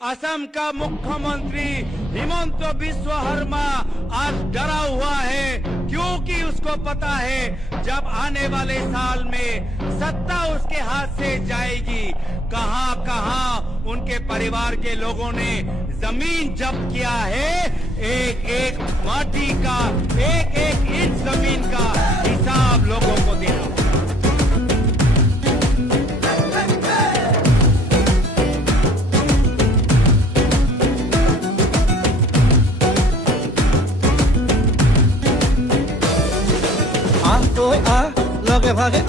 असम का मुख्यमंत्री हिमंत बिस्व शर्मा आज डरा हुआ है क्योंकि उसको पता है जब आने वाले साल में सत्ता उसके हाथ से जाएगी कहां कहां उनके परिवार के लोगों ने जमीन जब्त किया है एक एक माटी का एक एक इंच जमीन का हिसाब लोगों को देना होगा। লগে ভাগে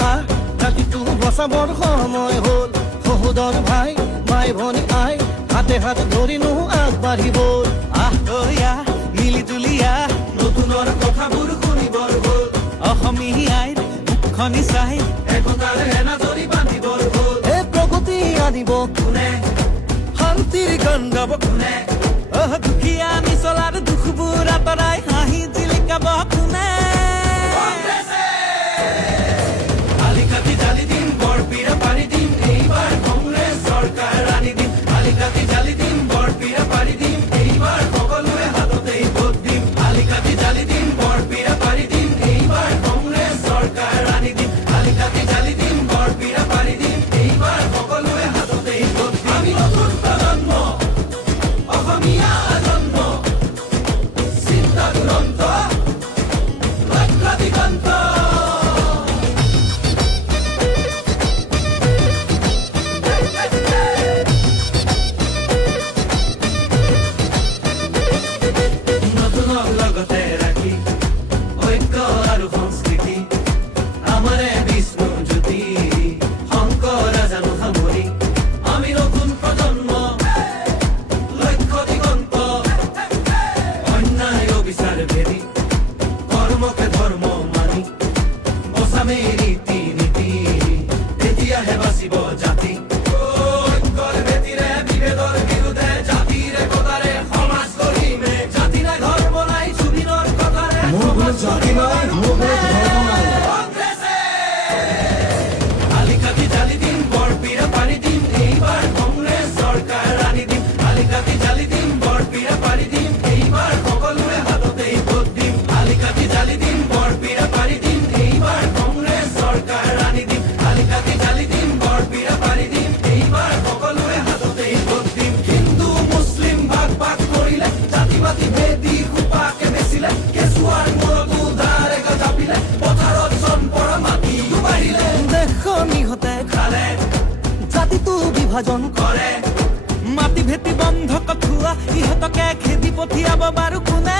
জাতিটো বচাবৰ সময় হ'ল সহোদৰ ভাই মাই ভনী আই হাতে হাত ধৰিনো আগবাঢ়িব মিলি তুলিয়া নতুনৰ কথাবোৰ শুনিবৰ হ'ল অসমীয়াই মুখনি চাই একতাৰ এনাজৰি বান্ধিবৰ হ'ল এই প্ৰগতি আনিব কোনে শান্তিৰ গান গাব কোনে দুখীয়া নিচলাৰ দুখবোৰ আঁতৰাই হাঁহি জিলিকাব কোনে বিভাজন কৰে মাটি ভেটি বন্ধ কঠুৱা ইহঁতকে খেদি পঠিয়াব বাৰু কোনে